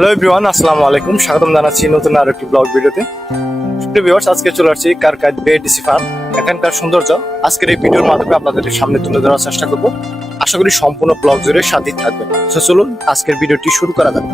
Hello everyone, আসসালামু আলাইকুম। স্বাগতম জানাচ্ছি নতুন আরো একটি ব্লগ ভিডিওতে। সুপ্রিয় ভিউয়ার্স, আজকে চলে আসছি কারকাইত বিআইডিসি ফার্ম। এখানকার সৌন্দর্য আজকের এই ভিডিওর মাধ্যমে আপনাদের সামনে তুলে ধরার চেষ্টা করব। আশা করি সম্পূর্ণ ব্লগ জুড়ে সাথেই থাকবেন। তো চলুন আজকের ভিডিওটি শুরু করা যাক।